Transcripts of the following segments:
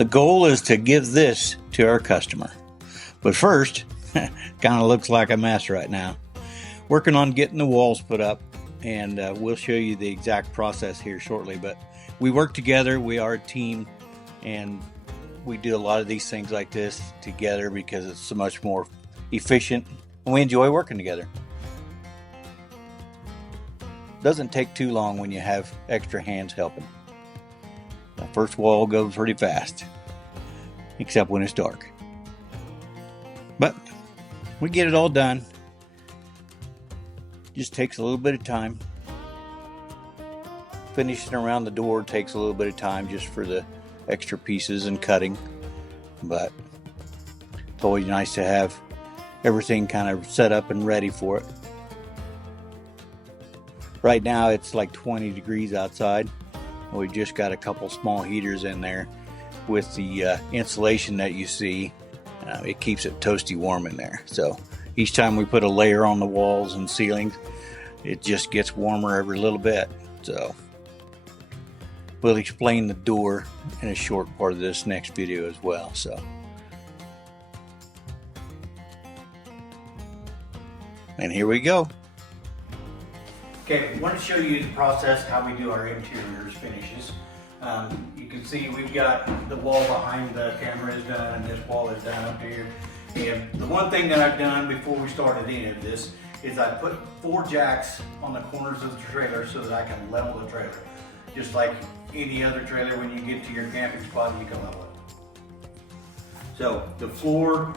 The goal is to give this to our customer. But first, kind of looks like a mess right now. Working on getting the walls put up, and we'll show you the exact process here shortly. But we work together, we are a team, and we do a lot of these things like this together because it's so much more efficient, and we enjoy working together. Doesn't take too long when you have extra hands helping. The first wall goes pretty fast, except when it's dark. But we get it all done. Just takes a little bit of time. Finishing around the door takes a little bit of time just for the extra pieces and cutting. But it's always nice to have everything kind of set up and ready for it. Right now it's like 20 degrees outside. We just got a couple small heaters in there with the insulation that you see. It keeps it toasty warm in there. So each time we put a layer on the walls and ceilings, it just gets warmer every little bit. So we'll explain the door in a short part of this next video as well. So and here we go. Okay, I want to show you the process, how we do our interiors finishes. You can see we've got the wall behind the camera is done, and this wall is done up here. And the one thing that I've done before we started any of this is I put 4 jacks on the corners of the trailer so that I can level the trailer. Just like any other trailer, when you get to your camping spot, you can level it. So the floor,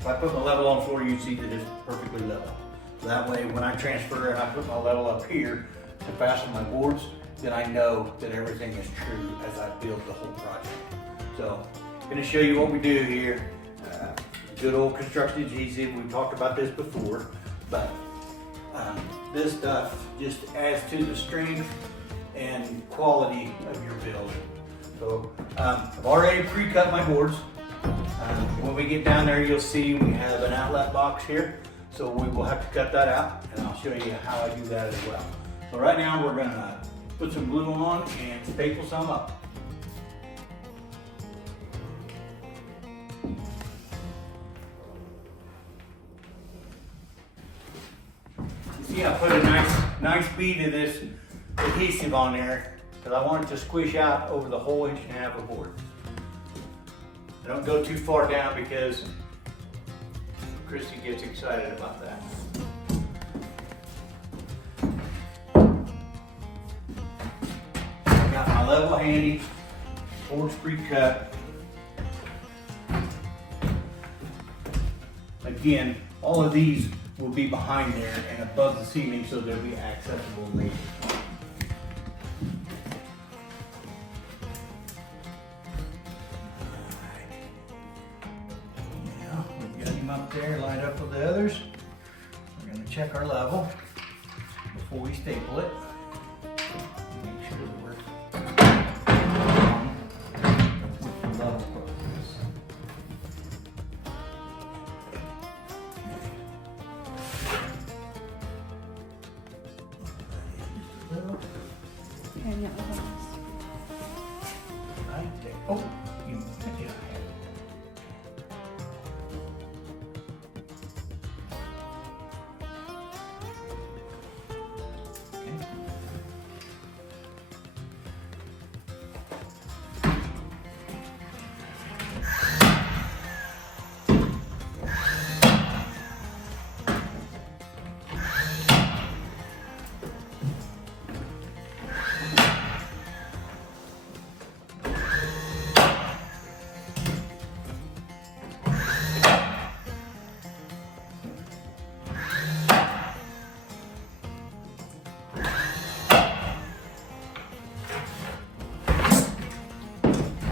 if I put my level on the floor, you see that it's perfectly level. That way, when I transfer and I put my level up here to fasten my boards, then I know that everything is true as I build the whole project. So, I'm going to show you what we do here. Good old construction adhesive. We've talked about this before, but this stuff just adds to the strength and quality of your build. So, I've already pre-cut my boards. When we get down there, you'll see we have an outlet box here. So we will have to cut that out, and I'll show you how I do that as well. So right now we're going to put some glue on and staple some up. You see I put a nice bead of this adhesive on there because I want it to squish out over the whole 1.5 inch of board. I don't go too far down because Christy gets excited about that. I got my level handy, boards pre-cut. Again, all of these will be behind there and above the ceiling so they'll be accessible later. Up there, lined up with the others. We're going to check our level before we staple it. Make sure that we're on with the level process. Oh, you take it.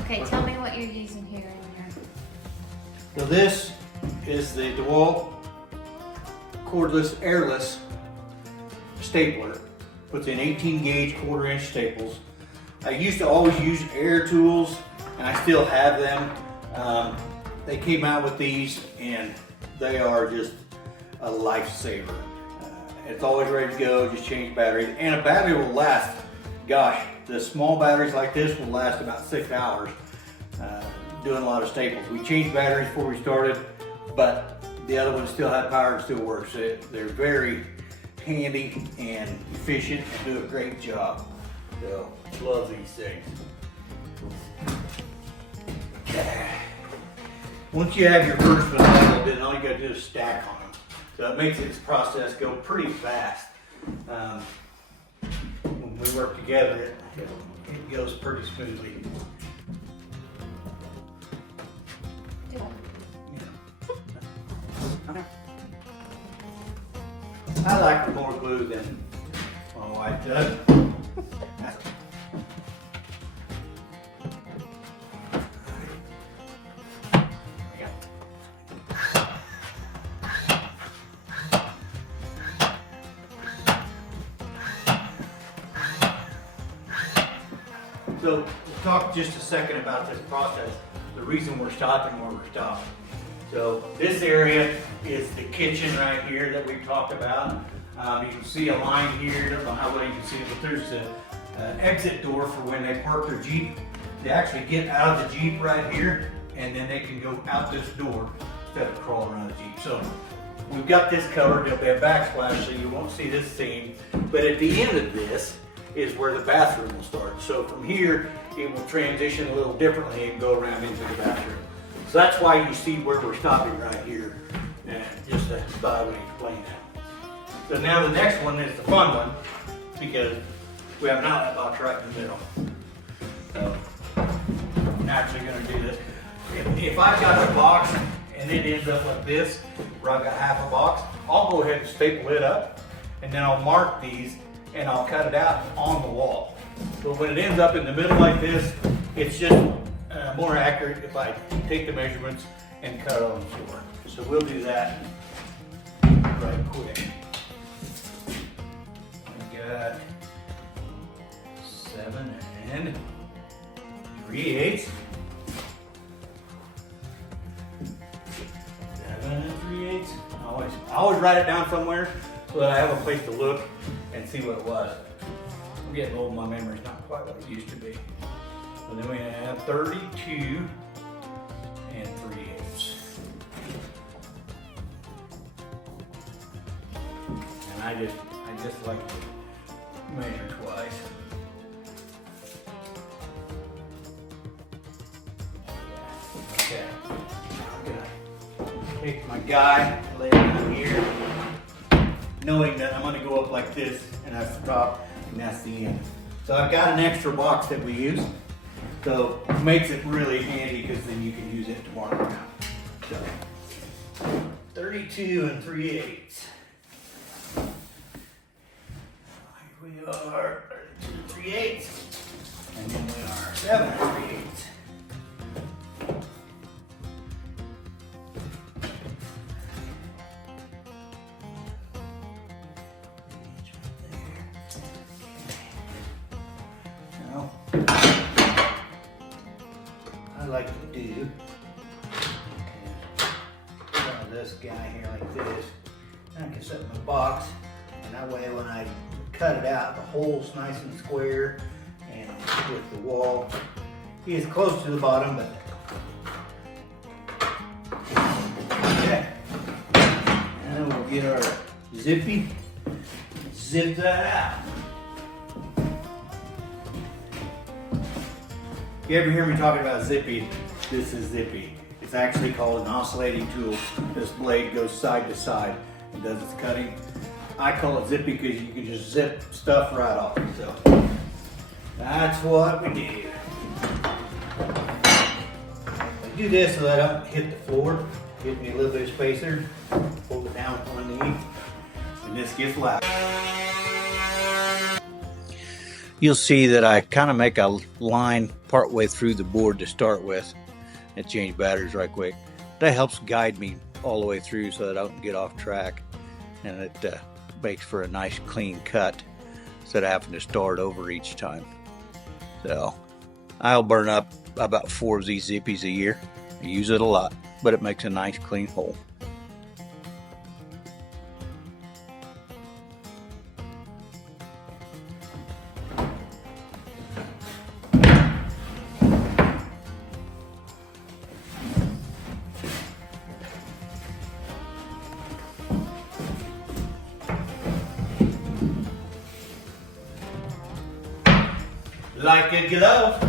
Okay, tell me what you're using here in your... So this is the DeWalt cordless, airless stapler. Puts in 18 gauge 1/4 inch staples. I used to always use air tools, and I still have them. They came out with these, and they are just a lifesaver. It's always ready to go, just change batteries. And a battery will last, gosh, the small batteries like this will last about 6 hours. doing a lot of staples. We changed batteries before we started, but the other ones still have power and still work. So they're very handy and efficient and do a great job. So, love these things. Once you have your first one leveled, then all you gotta do is stack on them. So it makes this process go pretty fast. When we work together, it goes pretty smoothly. I like more glue than my wife does. So we'll talk just a second about this process, the reason we're stopping where we're stopping. So this area is the kitchen right here that we talked about. You can see a line here, I don't know how well you can see it, but there's the exit door for when they park their Jeep. They actually get out of the Jeep right here, and then they can go out this door instead of crawling around the Jeep. So we've got this covered, there'll be a backsplash so you won't see this seam. But at the end of this is where the bathroom will start. So from here, it will transition a little differently and go around into the bathroom. So that's why you see where we're stopping right here. And just to thought I would explain that. So now the next one is the fun one, because we have an outlet box right in the middle. So I'm actually gonna do this. If I've got a box and it ends up like this, where I've got half a box, I'll go ahead and staple it up, and then I'll mark these and I'll cut it out on the wall. But when it ends up in the middle like this, it's just more accurate if I take the measurements and cut it on the floor. So we'll do that right quick. We got 7 3/8. 7 3/8. I always write it down somewhere so that I have a place to look and see what it was. I'm getting old, my memory's not quite what it used to be. And then we have 32 3/8. And I just like to measure twice. Okay. I'm gonna take my guy, lay it down here, knowing that I'm gonna go up like this, and that's the top, and that's the end. So I've got an extra box that we use. So it makes it really handy because then you can use it to mark around. So 32 3/8. Here we are, 32 3/8. And then we are 7 3/8. I like to do this guy here like this. I can set my box, and that way when I cut it out, the hole's nice and square, and with the wall, he is close to the bottom, but okay. And then we'll get our Zippy, zip that out. If you ever hear me talking about Zippy, this is Zippy. It's actually called an oscillating tool. This blade goes side to side and does its cutting. I call it Zippy because you can just zip stuff right off. So that's what we do. I do this so that I don't hit the floor. Gives me a little bit of spacer. Hold it down with one knee, and this gets loud. You'll see that I kind of make a line part way through the board to start with and change batteries right quick. That helps guide me all the way through so that I don't get off track, and it makes for a nice clean cut instead of having to start over each time. So I'll burn up about 4 of these Zippies a year. I use it a lot, but it makes a nice clean hole. like a glove.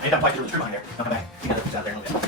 I don't quite do the trim on there. Come back. You gotta put out there a little bit.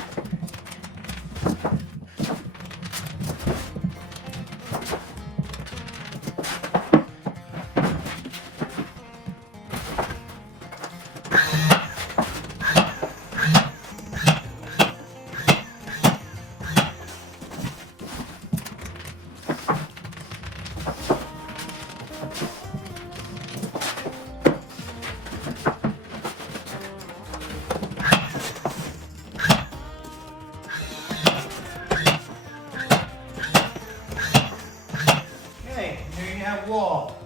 Wall.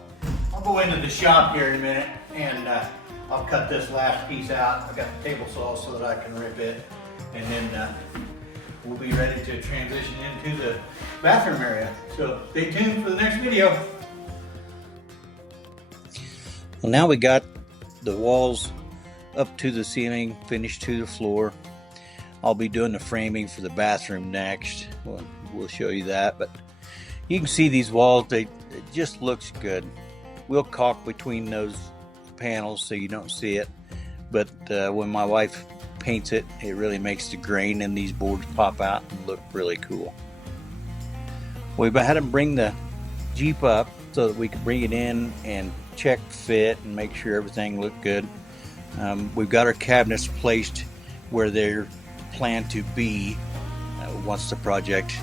I'll go into the shop here in a minute and I'll cut this last piece out. I've got the table saw so that I can rip it, and then we'll be ready to transition into the bathroom area. So stay tuned for the next video. Well, now we got the walls up to the ceiling, finished to the floor. I'll be doing the framing for the bathroom next. We'll show you that, but you can see these walls, it just looks good. We'll caulk between those panels so you don't see it, but when my wife paints it, it really makes the grain in these boards pop out and look really cool. We've had them bring the Jeep up so that we could bring it in and check fit and make sure everything looked good. We've got our cabinets placed where they're planned to be once the project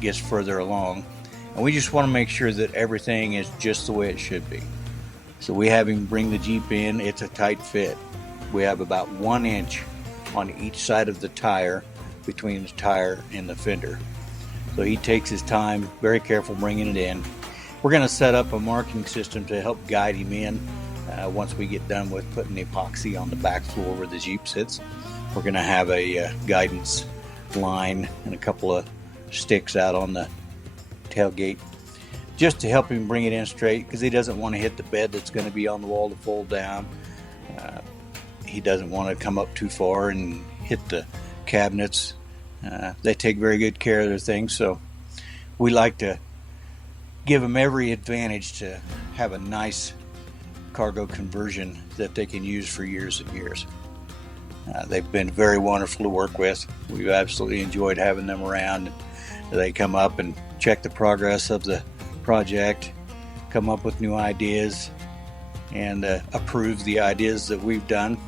gets further along, and we just want to make sure that everything is just the way it should be. So we have him bring the Jeep in. It's a tight fit. We have about 1 inch on each side of the tire between the tire and the fender. So he takes his time, very careful bringing it in. We're going to set up a marking system to help guide him in once we get done with putting the epoxy on the back floor where the Jeep sits. We're going to have a guidance line and a couple of sticks out on the tailgate just to help him bring it in straight, because he doesn't want to hit the bed that's going to be on the wall to fold down. He doesn't want to come up too far and hit the cabinets. They take very good care of their things, so we like to give them every advantage to have a nice cargo conversion that they can use for years and years. They've been very wonderful to work with. We've absolutely enjoyed having them around. They come up and check the progress of the project, come up with new ideas, and approve the ideas that we've done.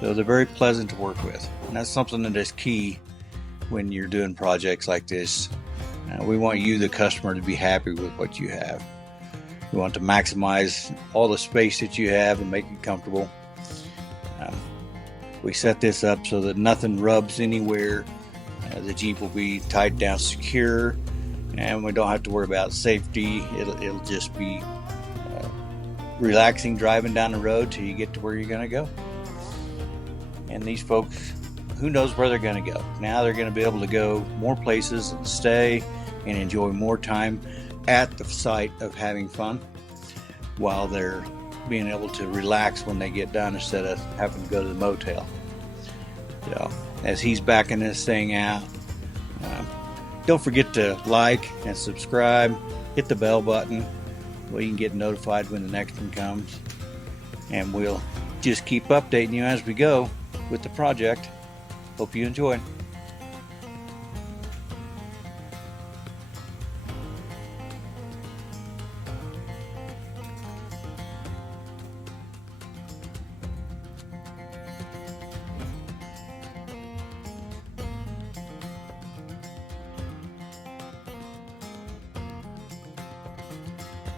So they're very pleasant to work with. And that's something that is key when you're doing projects like this. We want you, the customer, to be happy with what you have. We want to maximize all the space that you have and make it comfortable. We set this up so that nothing rubs anywhere. The Jeep will be tied down secure, and we don't have to worry about safety. It'll just be relaxing driving down the road till you get to where you're going to go. And these folks, who knows where they're going to go? Now they're going to be able to go more places and stay and enjoy more time at the site of having fun, while they're being able to relax when they get done instead of having to go to the motel. So as he's backing this thing out, don't forget to like and subscribe, hit the bell button so you can get notified when the next one comes, and we'll just keep updating you as we go with the project. Hope you enjoy.